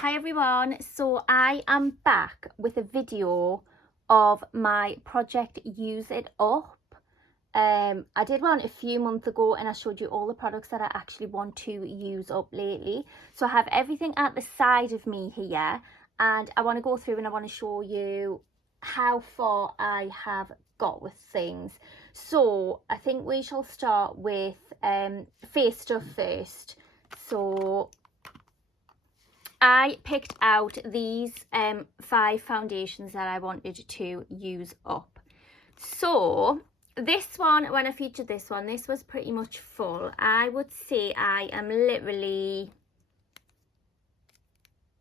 Hi everyone, so I am back with a video of my project Use It Up. I did one a few months ago and I showed you all the products that I actually want to use up lately. So I have everything at the side of me here and I want to go through and I want to show you how far I have got with things. So I think we shall start with face stuff first. So I picked out these 5 foundations that I wanted to use up. So this one, when I featured this one, this was pretty much full. I would say I am literally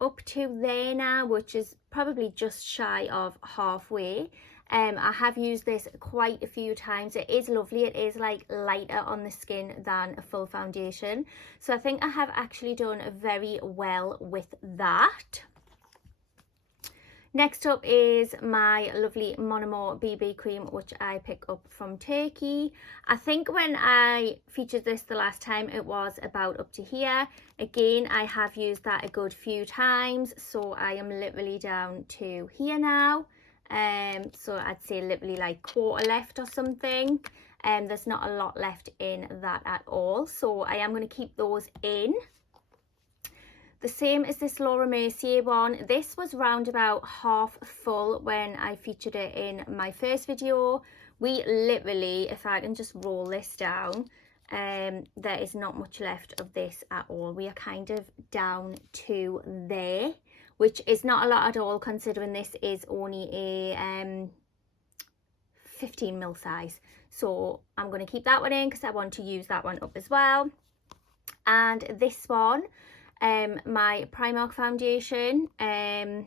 up to there now, which is probably just shy of halfway. I have used this quite a few times. It is lovely. It is like lighter on the skin than a full foundation. So I think I have actually done very well with that. Next up is my lovely Monomore BB cream, which I pick up from Turkey. I think when I featured this the last time, it was about up to here. Again, I have used that a good few times, so I am literally down to here now. So I'd say literally like quarter left or something. There's not a lot left in that at all, so I am going to keep those in. The same as this Laura Mercier one. This was round about half full when I featured it in my first video. We literally, if I can just roll this down, there is not much left of this at all. We are kind of down to there, which is not a lot at all considering this is only a 15 ml size. So I'm going to keep that one in because I want to use that one up as well. And this one, my Primark foundation, I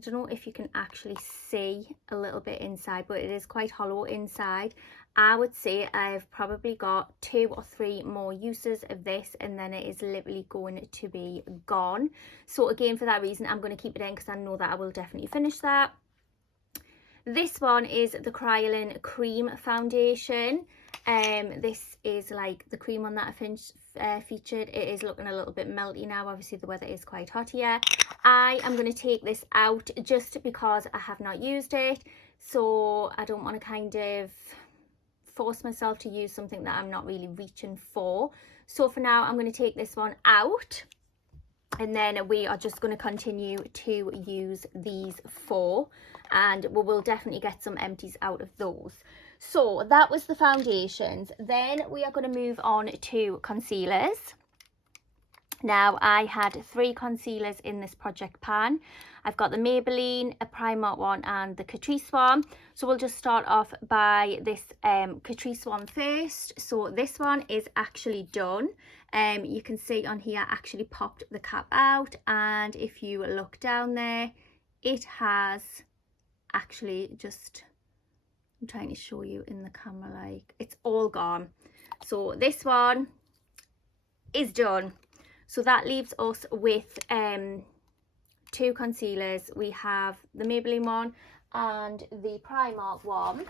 don't know if you can actually see a little bit inside, but it is quite hollow inside. I would say I've probably got 2 or 3 more uses of this and then it is literally going to be gone. So again, for that reason, I'm going to keep it in because I know that I will definitely finish that. This one is the Kryolan Cream Foundation. This is like the cream one that I featured. It is looking a little bit melty now. Obviously the weather is quite hot here. I am going to take this out just because I have not used it. So I don't want to kind of force myself to use something that I'm not really reaching for. So for now, I'm going to take this one out. And then we are just going to continue to use these 4. And we will definitely get some empties out of those. So that was the foundations. Then we are going to move on to concealers. Now I had 3 concealers in this project pan. I've got the Maybelline, a Primark one and the Catrice one. So we'll just start off by this Catrice one first. So this one is actually done. You can see on here I actually popped the cap out, and if you look down there, it has actually just, I'm trying to show you in the camera, like it's all gone. So this one is done. So that leaves us with 2 concealers. We have the Maybelline one and the Primark one.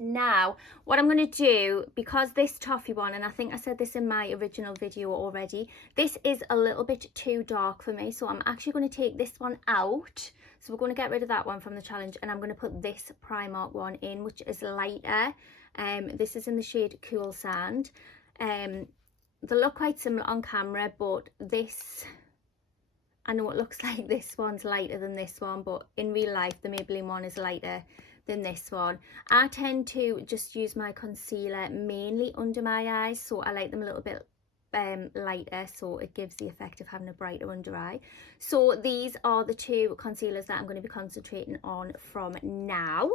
Now what I'm going to do, because this toffee one, and I think I said this in my original video already, this is a little bit too dark for me, so I'm actually going to take this one out. So we're going to get rid of that one from the challenge and I'm going to put this Primark one in, which is lighter. This is in the shade Cool Sand. They look quite similar on camera, but this, I know it looks like this one's lighter than this one, but in real life the Maybelline one is lighter than this one. I tend to just use my concealer mainly under my eyes, so I like them a little bit lighter, so it gives the effect of having a brighter under eye. So these are the 2 concealers that I'm going to be concentrating on from now.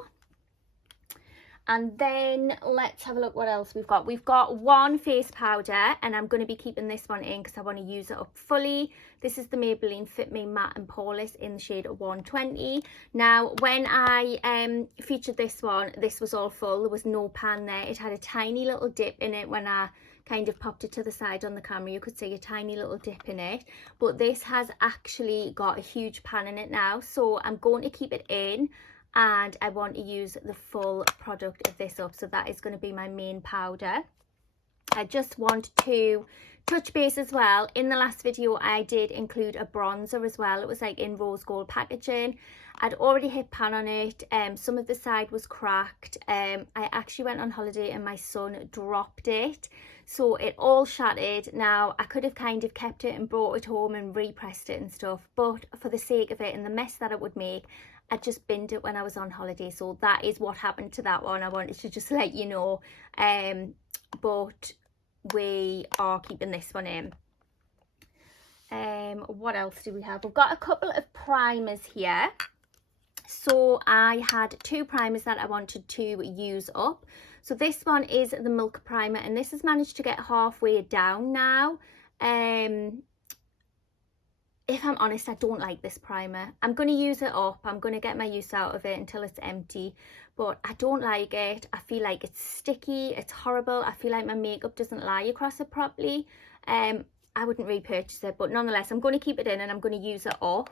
And then let's have a look what else we've got. We've got 1 face powder, and I'm going to be keeping this one in because I want to use it up fully. This is the Maybelline Fit Me Matte and Poreless in the shade 120. Now, when I featured this one, this was all full. There was no pan there. It had a tiny little dip in it when I kind of popped it to the side on the camera. You could see a tiny little dip in it. But this has actually got a huge pan in it now. So I'm going to keep it in. And I want to use the full product of this up, so that is going to be my main powder. I just want to touch base as well. In the last video, I did include a bronzer as well. It was like in rose gold packaging. I'd already hit pan on it. Some of the side was cracked. I actually went on holiday and my son dropped it, so it all shattered. Now, I could have kind of kept it and brought it home and repressed it and stuff, but for the sake of it and the mess that it would make, I just binned it when I was on holiday. So that is what happened to that one. I wanted to just let you know. But we are keeping this one in. What else do we have? We've got a couple of primers here. So I had 2 primers that I wanted to use up. So this one is the Milk Primer, and this has managed to get halfway down now. If I'm honest, I don't like this primer. I'm going to use it up. I'm going to get my use out of it until it's empty. But I don't like it. I feel like it's sticky. It's horrible. I feel like my makeup doesn't lie across it properly. I wouldn't repurchase it. But nonetheless, I'm going to keep it in and I'm going to use it up.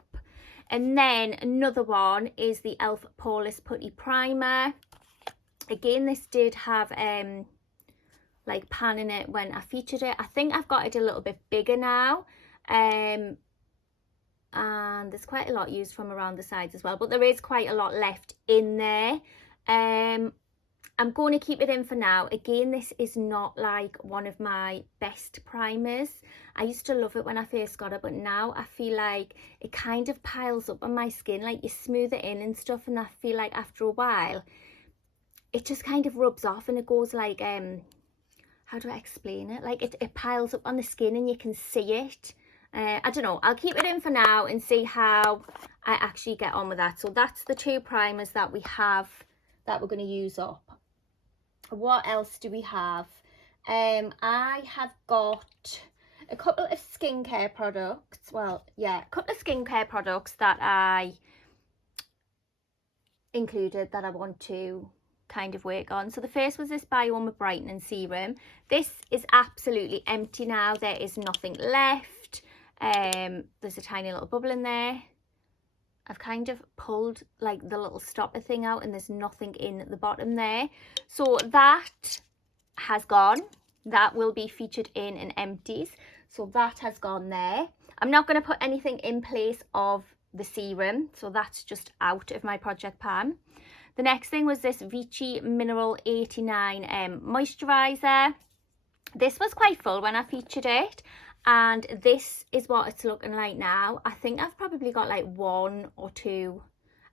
And then another one is the e.l.f. Poreless Putty Primer. Again, this did have like pan in it when I featured it. I think I've got it a little bit bigger now. And there's quite a lot used from around the sides as well, but there is quite a lot left in there. I'm going to keep it in for now. Again, this is not like one of my best primers. I used to love it when I first got it, but now I feel like it kind of piles up on my skin. Like you smooth it in and stuff, and I feel like after a while it just kind of rubs off and it goes like how do I explain it? Like it piles up on the skin and you can see it. I don't know. I'll keep it in for now and see how I actually get on with that. So that's the 2 primers that we have that we're going to use up. What else do we have? I have got a couple of skincare products. Well, yeah, a couple of skincare products that I included that I want to kind of work on. So the first was this Bioma Brightening Serum. This is absolutely empty now. There is nothing left. There's a tiny little bubble in there. I've kind of pulled like the little stopper thing out and there's nothing in the bottom there. So that has gone. That will be featured in an empties. So that has gone there. I'm not going to put anything in place of the serum. So that's just out of my project pan. The next thing was this Vichy Mineral 89 moisturiser. This was quite full when I featured it. And this is what it's looking like now. I think I've probably got like 1 or 2.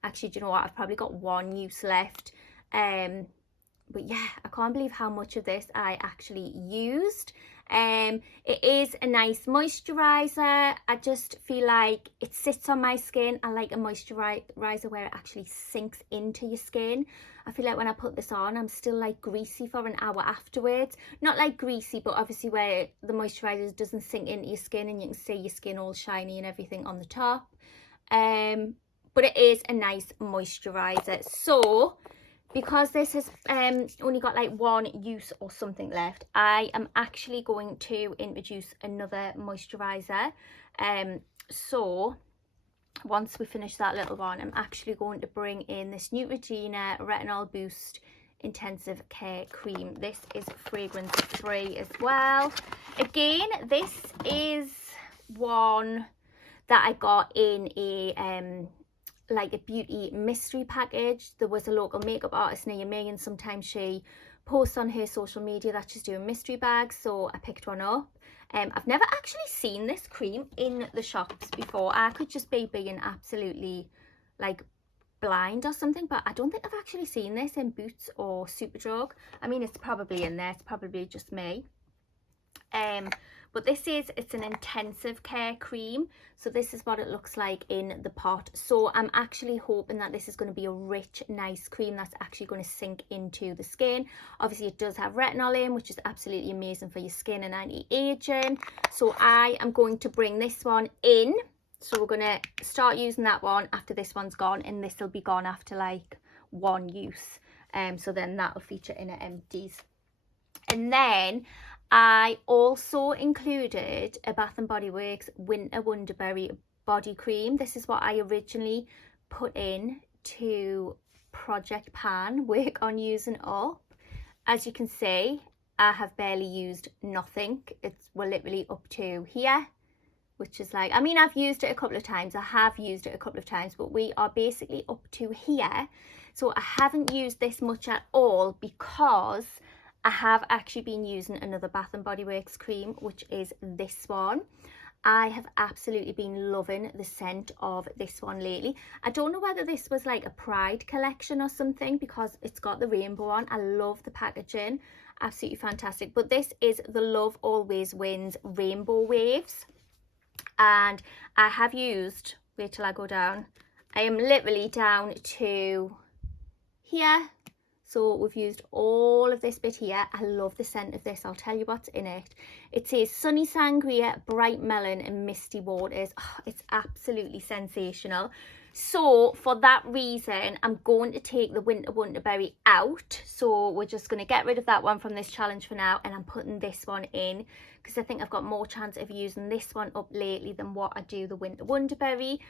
Actually, do you know what? I've probably got 1 use left. But yeah, I can't believe how much of this I actually used. It is a nice moisturiser. I just feel like it sits on my skin. I like a moisturiser where it actually sinks into your skin. I feel like when I put this on, I'm still like greasy for an hour afterwards. Not like greasy, but obviously where the moisturiser doesn't sink into your skin and you can see your skin all shiny and everything on the top. But it is a nice moisturiser. So because this has only got like 1 use or something left, I am actually going to introduce another moisturiser. So once we finish that little one, I'm actually going to bring in this Neutrogena Retinol Boost Intensive Care Cream. This is fragrance free as well. Again, this is one that I got in a like a beauty mystery package. There was a local makeup artist near me, and sometimes she posts on her social media that she's doing mystery bags, so I picked one up. I've never actually seen this cream in the shops before. I could just be being absolutely like blind or something, but I don't think I've actually seen this in Boots or Superdrug. I mean, it's probably in there, it's probably just me. But it's an intensive care cream. So this is what it looks like in the pot. So I'm actually hoping that this is going to be a rich, nice cream that's actually going to sink into the skin. Obviously it does have retinol in, which is absolutely amazing for your skin and anti-aging. So I am going to bring this one in. So we're going to start using that one after this one's gone, and this will be gone after like 1 use. So then that'll feature in our empties. And then I also included a Bath & Body Works Winter Wonderberry body cream. This is what I originally put in to Project Pan, work on using up. As you can see, I have barely used nothing. We're literally up to here, which is like, I mean, I've used it a couple of times. I have used it a couple of times, but we are basically up to here. So I haven't used this much at all because I have actually been using another Bath and Body Works cream, which is this one. I have absolutely been loving the scent of this one lately. I don't know whether this was like a Pride collection or something because it's got the rainbow on. I love the packaging, absolutely fantastic. But this is the Love Always Wins Rainbow Waves. And I have used, wait till I go down, I am literally down to here. So we've used all of this bit here. I love the scent of this. I'll tell you what's in it. It says Sunny Sangria, Bright Melon and Misty Waters. Oh, it's absolutely sensational. So for that reason, I'm going to take the Winter Wonderberry out. So we're just going to get rid of that one from this challenge for now. And I'm putting this one in because I think I've got more chance of using this one up lately than what I do the Winter Wonderberry.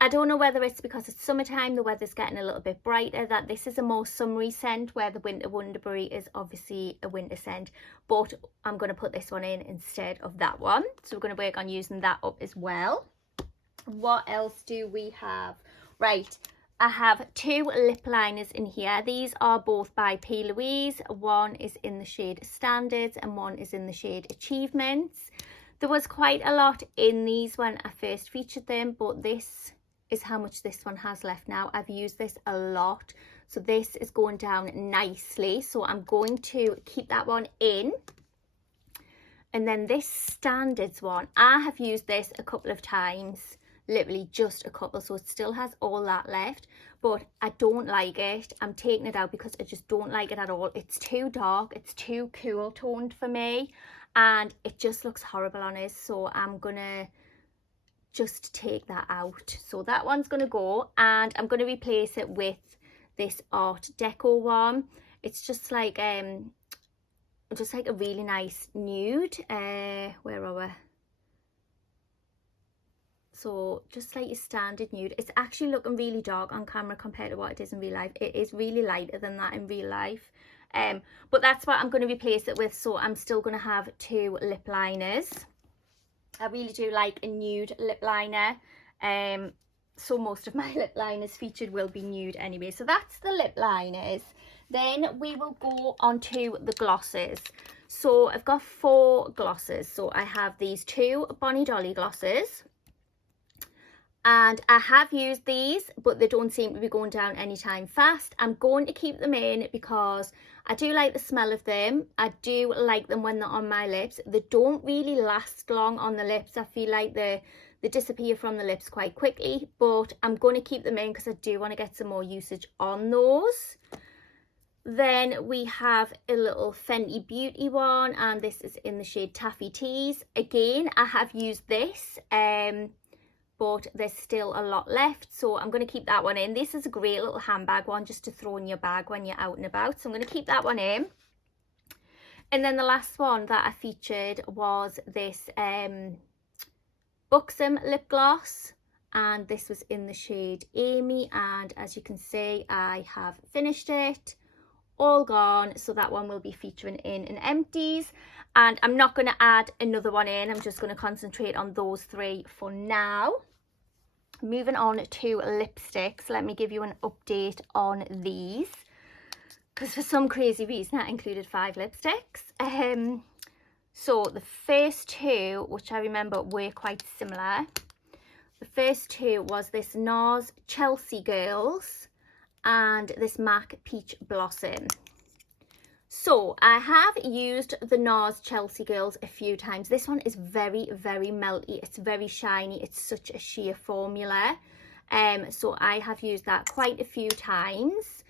I don't know whether it's because it's summertime, the weather's getting a little bit brighter, that this is a more summery scent, where the Winter Wonderberry is obviously a winter scent. But I'm going to put this one in instead of that one. So we're going to work on using that up as well. What else do we have? Right, I have 2 lip liners in here. These are both by P. Louise. One is in the shade Standards and one is in the shade Achievements. There was quite a lot in these when I first featured them, but this is how much this one has left now. I've used this a lot, so this is going down nicely. So I'm going to keep that one in. And then this Standards one, I have used this a couple of times, literally just a couple, so it still has all that left, but I don't like it. I'm taking it out because I just don't like it at all. It's too dark, it's too cool toned for me, and it just looks horrible on us. So I'm gonna just take that out. So that one's gonna go, and I'm gonna replace it with this Art Deco one. It's just like a really nice nude. Where are we? So just like your standard nude. It's actually looking really dark on camera compared to what it is in real life. It is really lighter than that in real life. But that's what I'm going to replace it with. So I'm still going to have 2 lip liners. I really do like a nude lip liner. So most of my lip liners featured will be nude anyway. So that's the lip liners. Then we will go on to the glosses. So I've got 4 glosses. So I have these 2 Bonnie Dolly glosses. And I have used these, but they don't seem to be going down anytime fast. I'm going to keep them in because I do like the smell of them. I do like them when they're on my lips. They don't really last long on the lips. I feel like they disappear from the lips quite quickly, but I'm going to keep them in because I do want to get some more usage on those. Then we have a little Fenty Beauty one, and this is in the shade Taffy Tease. Again, I have used this, but there's still a lot left, so I'm going to keep that one in. This is a great little handbag one just to throw in your bag when you're out and about, so I'm going to keep that one in. And then the last one that I featured was this Buxom lip gloss, and this was in the shade Amy, and as you can see, I have finished it, all gone. So that one will be featuring in an empties, and I'm not going to add another one in. I'm just going to concentrate on those 3 for now. Moving on to lipsticks, let me give you an update on these, because for some crazy reason I included 5 lipsticks. So the first 2, which I remember were quite similar, the first 2 was this NARS Chelsea Girls and this MAC Peach Blossom. So I have used the NARS Chelsea Girls a few times. This one is very, very melty. It's very shiny. It's such a sheer formula. So I have used that quite a few times.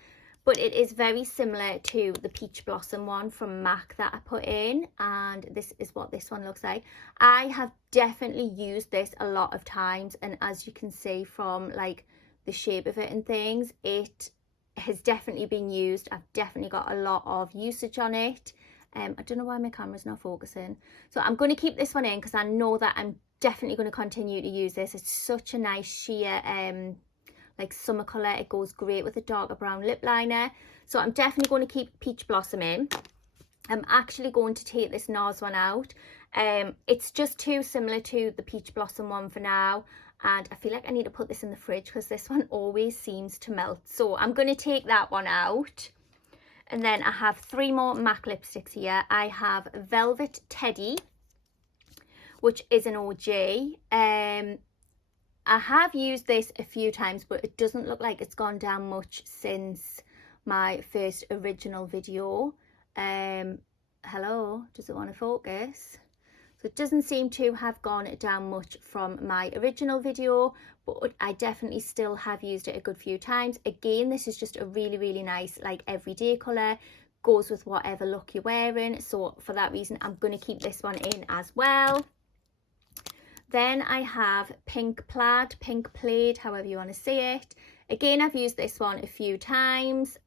But it is very similar to the Peach Blossom one from MAC that I put in. And this is what this one looks like. I have definitely used this a lot of times. And as you can see from like the shape of it and things, it has definitely been used. I've definitely got a lot of usage on it. I don't know why my camera's not focusing. So I'm going to keep this one in because I know that I'm definitely going to continue to use this. It's such a nice sheer like summer colour. It goes great with a darker brown lip liner. So I'm definitely going to keep Peach Blossom in. I'm actually going to take this NARS one out. It's just too similar to the Peach Blossom one for now, and I feel like I need to put this in the fridge because this one always seems to melt. So I'm going to take that one out. And then I have 3 more MAC lipsticks here. I have Velvet Teddy, which is an OG. I have used this a few times, but it doesn't look like it's gone down much since my first original video. Hello, does it want to focus? So it doesn't seem to have gone down much from my original video, but I definitely still have used it a good few times. Again, this is just a really, really nice, like, everyday colour. Goes with whatever look you're wearing. So for that reason, I'm going to keep this one in as well. Then I have Pink Plaid, Pink Plaid, however you want to say it. Again, I've used this one a few times.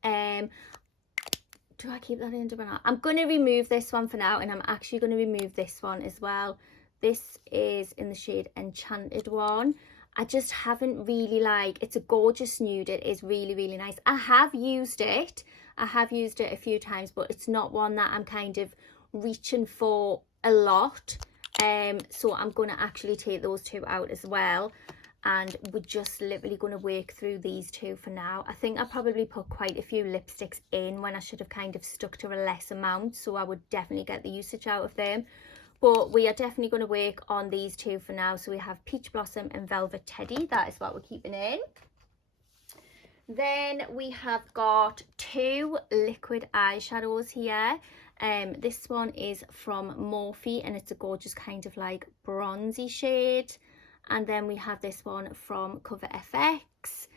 Do I keep that in? Do I not? I'm going to remove this one for now, and I'm actually going to remove this one as well. This is in the shade Enchanted one. I just haven't really it's a gorgeous nude. It is really, really nice. I have used it. I have used it a few times, but it's not one that I'm kind of reaching for a lot. So I'm going to actually take those 2 out as well. And we're just literally going to work through these 2 for now. I think I probably put quite a few lipsticks in when I should have kind of stuck to a less amount. So I would definitely get the usage out of them. But we are definitely going to work on these 2 for now. So we have Peach Blossom and Velvet Teddy. That is what we're keeping in. Then we have got 2 liquid eyeshadows here. This one is from Morphe, and it's a gorgeous kind of like bronzy shade. And then we have this one from Cover FX.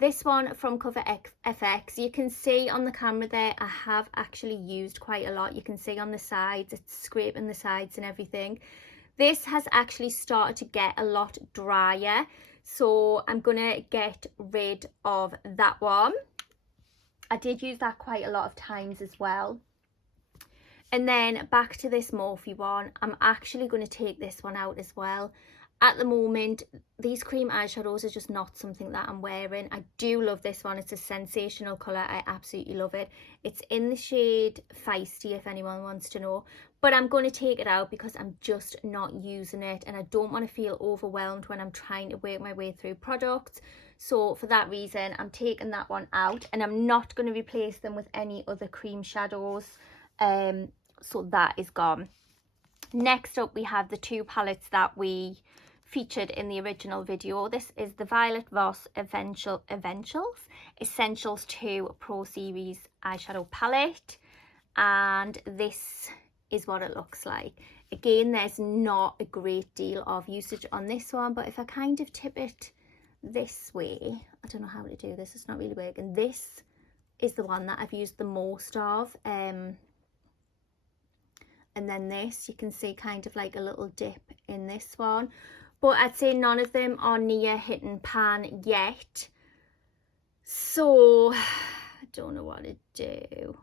This one from Cover FX, you can see on the camera there, I have actually used quite a lot. You can see on the sides, it's scraping the sides and everything. This has actually started to get a lot drier, so I'm gonna get rid of that one. I did use that quite a lot of times as well. And then back to this Morphe one, I'm actually going to take this one out as well. At the moment, these cream eyeshadows are just not something that I'm wearing. I do love this one. It's a sensational colour. I absolutely love it. It's in the shade Feisty, if anyone wants to know. But I'm going to take it out because I'm just not using it. And I don't want to feel overwhelmed when I'm trying to work my way through products. So for that reason, I'm taking that one out. And I'm not going to replace them with any other cream shadows. So that is gone. Next up, we have the 2 palettes that we featured in the original video. This is the Violet Voss Essentials 2 Pro Series eyeshadow palette, and this is what it looks like. Again, there's not a great deal of usage on this one, but if I kind of tip it this way, I don't know how to do this, it's not really working. This is the one that I've used the most of. And then this, you can see kind of like a little dip in this one. But I'd say none of them are near hitting pan yet. So, I don't know what to do.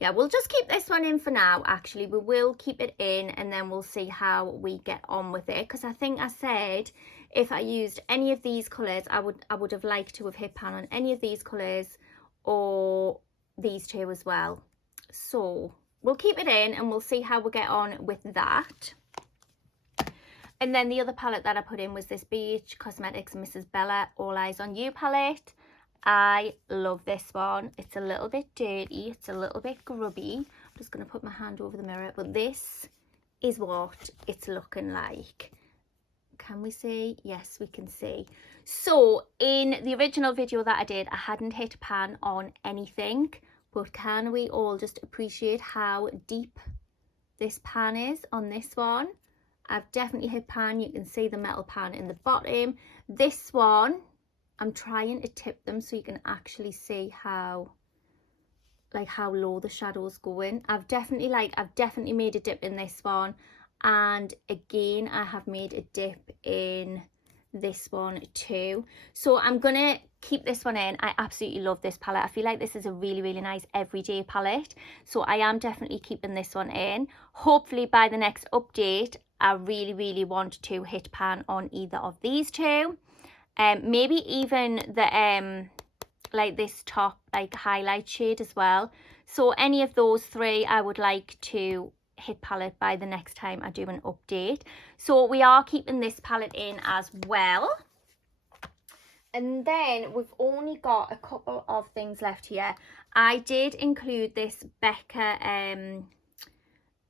Yeah, we'll just keep this one in for now, actually. We will keep it in and then we'll see how we get on with it. Because I think I said if I used any of these colours, I would have liked to have hit pan on any of these colours or these 2 as well. So, we'll keep it in and we'll see how we get on with that. And then the other palette that I put in was this BH Cosmetics Mrs. Bella All Eyes on You palette. I love this one. It's a little bit dirty. It's a little bit grubby. I'm just going to put my hand over the mirror. But this is what it's looking like. Can we see? Yes, we can see. So in the original video that I did, I hadn't hit pan on anything. But can we all just appreciate how deep this pan is on this one? I've definitely hit pan. You can see the metal pan in the bottom. This one, I'm trying to tip them so you can actually see how low the shadow's going. I've definitely made a dip in this one. And again, I have made a dip in this one too. So I'm gonna keep this one in. I absolutely love this palette. I feel like this is a really, really nice everyday palette. So I am definitely keeping this one in. Hopefully by the next update, I really, really want to hit pan on either of these 2. Maybe even the like this top like highlight shade as well. So any of those three I would like to hit palette by the next time I do an update. So we are keeping this palette in as well. And then we've only got a couple of things left here. I did include this Becca,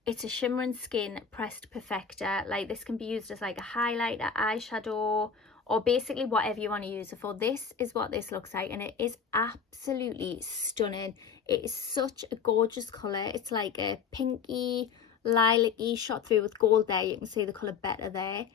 it's a Shimmer and Skin Pressed Perfector. Like, this can be used as like a highlighter, eyeshadow, or basically whatever you want to use it for. This is what this looks like, and it is absolutely stunning. It is such a gorgeous colour. It's like a pinky, lilac-y shot through with gold there. You can see the colour better there.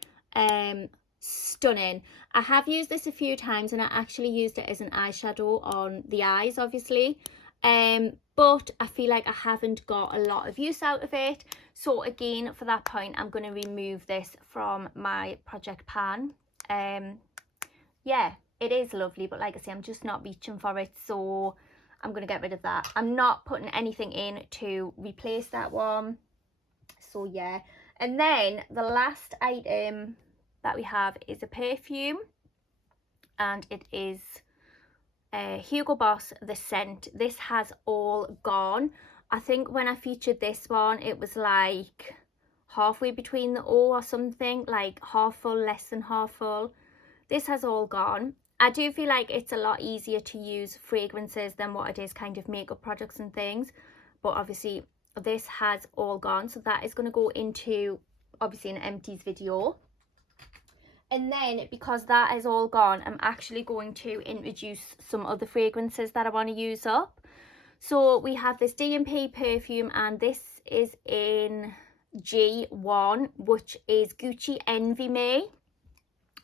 Stunning. I have used this a few times, and I actually used it as an eyeshadow on the eyes, obviously. But I feel like I haven't got a lot of use out of it. So again, for that point, I'm going to remove this from my project pan. Yeah, it is lovely, but like I say, I'm just not reaching for it, so I'm going to get rid of that. I'm not putting anything in to replace that one. So yeah, and then the last item that we have is a perfume, and it is Hugo Boss The Scent. This has all gone. I think when I featured this one, it was like halfway between the O or something, like half full, less than half full. This has all gone. I do feel like it's a lot easier to use fragrances than what it is kind of makeup products and things, but obviously this has all gone, so that is going to go into obviously an empties video. And then, because that is all gone, I'm actually going to introduce some other fragrances that I want to use up. So we have this D&P perfume, and this is in G1, which is Gucci Envy Me.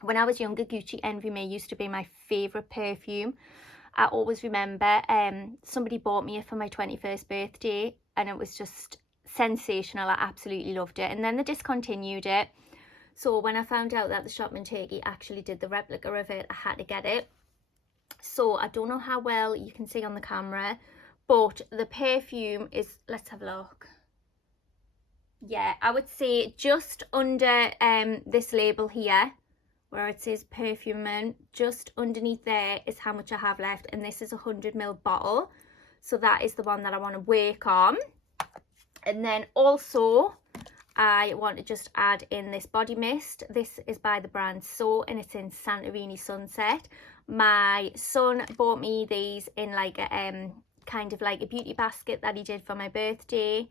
When I was younger, Gucci Envy Me used to be my favourite perfume. I always remember somebody bought me it for my 21st birthday, and it was just sensational. I absolutely loved it. And then they discontinued it. So when I found out that the shop in Turkey actually did the replica of it, I had to get it. So I don't know how well you can see on the camera, but the perfume is, let's have a look. Yeah, I would say just under this label here, where it says perfume, just underneath there is how much I have left, and this is a 100ml bottle. So that is the one that I want to work on. And then also, I want to just add in this body mist. This is by the brand So, and it's in Santorini Sunset. My son bought me these in like a kind of like a beauty basket that he did for my birthday.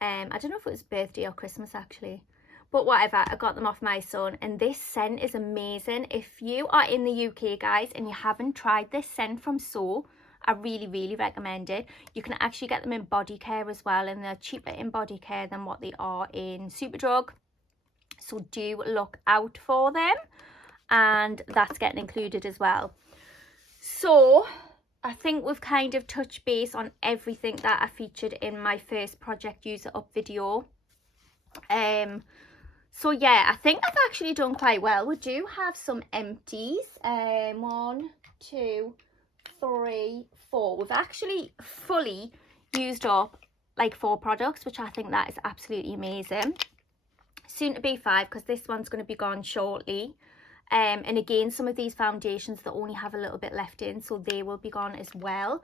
I don't know if it was birthday or Christmas actually, but whatever, I got them off my son, and this scent is amazing. If you are in the UK, guys, and you haven't tried this scent from So, I really, really recommend it. You can actually get them in body care as well, and they're cheaper in body care than what they are in Superdrug. So do look out for them, and that's getting included as well. So I think we've kind of touched base on everything that I featured in my first Project User Up video. So yeah, I think I've actually done quite well. We do have some empties. 1, 2, 3, 4. We've actually fully used up like 4 products, which I think that is absolutely amazing. Soon to be 5, because this one's going to be gone shortly. And again, some of these foundations that only have a little bit left in, so they will be gone as well.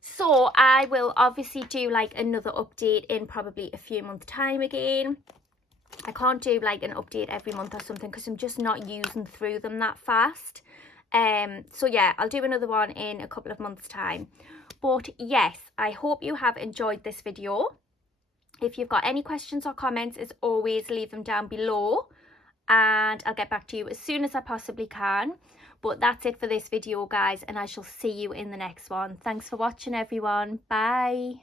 So I will obviously do like another update in probably a few months time again. I can't do like an update every month or something, because I'm just not using through them that fast. So yeah, I'll do another one in a couple of months time. But yes, I hope you have enjoyed this video. If you've got any questions or comments, as always, leave them down below, and I'll get back to you as soon as I possibly can. But that's it for this video, guys, and I shall see you in the next one. Thanks for watching, everyone. Bye.